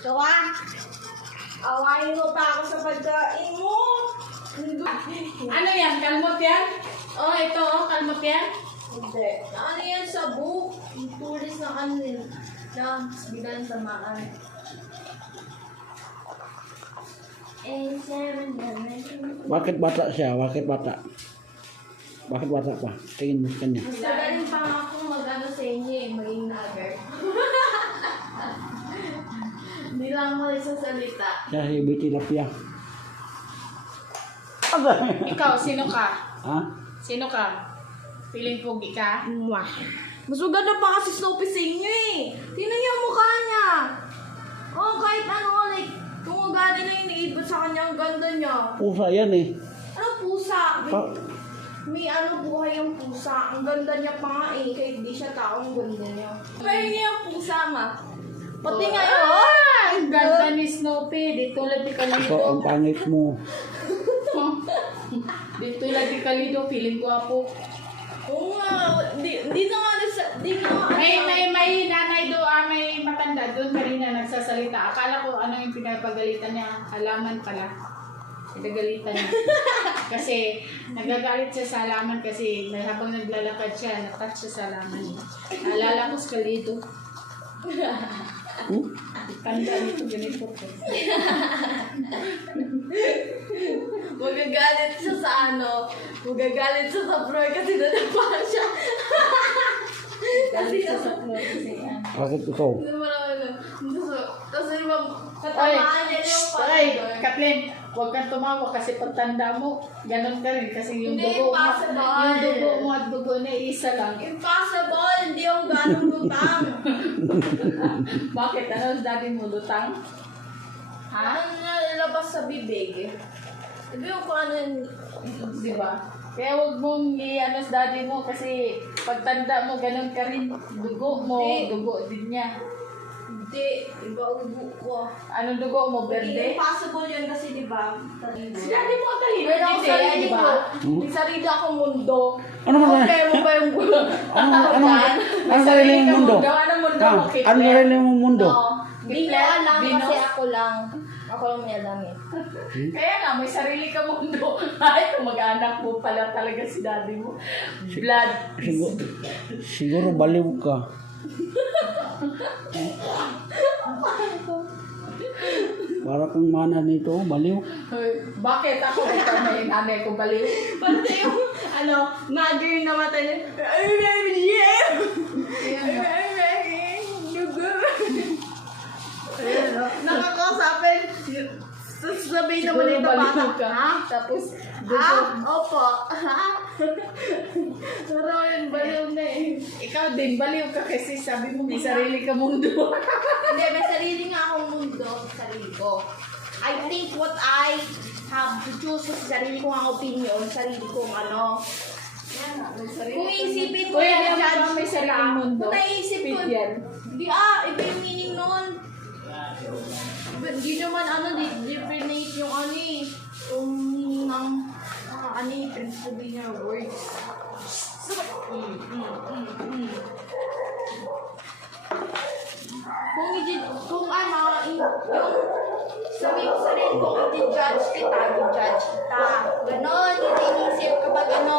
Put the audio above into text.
Gawa. Awayin mo pa ako sa pagkain mo. Ano yan? Kalmot yan? Oh, ito oh, kalmot yan? Hindi. Ano yan sa book? Yung tulis ng ano yun. Na, biglang samaan. Bakit bata siya? Bakit bata? Bakit bata pa? Tingin mo sa kanya. Mas magaling pa nga akong mag-ano sa inyo eh, maging nagger. Hindi lang ako nagsasalita. Siya si Betty Lapia. Ikaw, sino ka? Ha? Sino ka? Feeling pogi ka? Mwah. Mas maganda pa kasi Snoopy sa inyo eh. Tingnan niyo ang mukha niya. Oh, kahit ano, like, kung ugali na yung iniibot sa kanya, ang ganda niya. Pusa yan eh. Ano pusa? Pa- May ano buhay ang pusa. Ang ganda niya pa nga eh. Kahit di siya tao, ang ganda niya. Pero hindi yung pusa ma. Pati Oh. ngayon. Ah, ang ganda ni Snoopy. Di tulad ni Ito ang Kalido. pangit mo. Di tulad ni Kalido. Feeling ko ako. Oo nga. Di na nga di na nga. May nanay doon, may matanda doon kanina nagsasalita. Akala ko ano yung pinapagalitan niya. Halaman pala. Pinagalitan niya. Kasi nagagalit siya sa halaman kasi habang naglalakad siya, natouch siya sa halaman niya. Naalala ko sa Kalido. Tanda nito ganito po. Magagalit siya sa ano. Magagalit siya sa floor kasi nadapahan siya. Galit siya sa floor kasi ano. Bakit ikaw? Hindi mo naman alam. Kasi ma'am, Oy, katamaan niya yung oy, Kathleen, huwag kang tumawa kasi pagtanda mo, ganun ka rin kasi yung Hindi, dugo mo, impossible. yung dugo mo at dugo na isa lang. impossible! Hindi yung ganong lutang. Bakit? Ano ang daddy mo, lutang? Ha? Ano nalalabas sa bibig? Sabi yung kung ano yun. Di ba? Kaya huwag mong i-ano sa daddy mo kasi pagtanda mo, ganun ka rin. Dugo mo, Hindi. dugo din niya. Hindi, iba ubo ko. Anong dugo mo, berde? Impossible yun kasi di ba? Si daddy mo ang tahimik. Pero ako Hindi, sarili di ba? ko, may sarili akong mundo. Ano man na? Pero ba yung gulo? Ano sarili mong mundo? Anong mundo Ha? mo, Kipler? Ano sarili mong mundo? Hindi nyo alam Venus? kasi ako lang. Ako lang may alam eh. Kaya nga, may sarili ka mundo. Ay, kung mag-anak mo pala talaga si daddy mo. Blood. Siguro baliw ka. Para kang mana nito, baliw. Bakit ako ito may nanay ko baliw? Pati yung, ano, mother yung namatay na, nakakausapin. Tapos sabihin naman Siguro ito baliw bata. ka. Ha? Tapos, Opo. Ha? Pero yun, baliw na eh. ikaw din baliw ka kasi sabi mo may sarili ka mundo. Hindi, may sarili nga akong mundo sa sarili ko. I think what I have to choose sa sarili kong ang opinion, sarili kong ano. Kung iisipin ko, Kuya, alam mo i-judge ba may ko sariling lang. mundo? Kung naiisip ko, Fit yan. Hindi iba yung meaning nun. Hindi naman different yung ano eh. Yung meaning ng, ano eh, principle niya, words. Kung ano, yung sabi ko sa rin, kung i-judge kita, i-judge kita. Ganon, yung inisip kapag ano,